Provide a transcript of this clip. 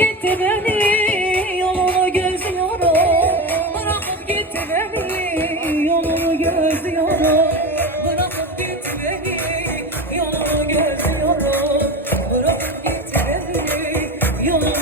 gitti beni, yolunu gözlüyorum. Bırakıp gitti beni, yolunu gözlüyorum. Bırakıp gitti beni, yolunu gözlüyorum. Bırakıp gitti beni, yolunu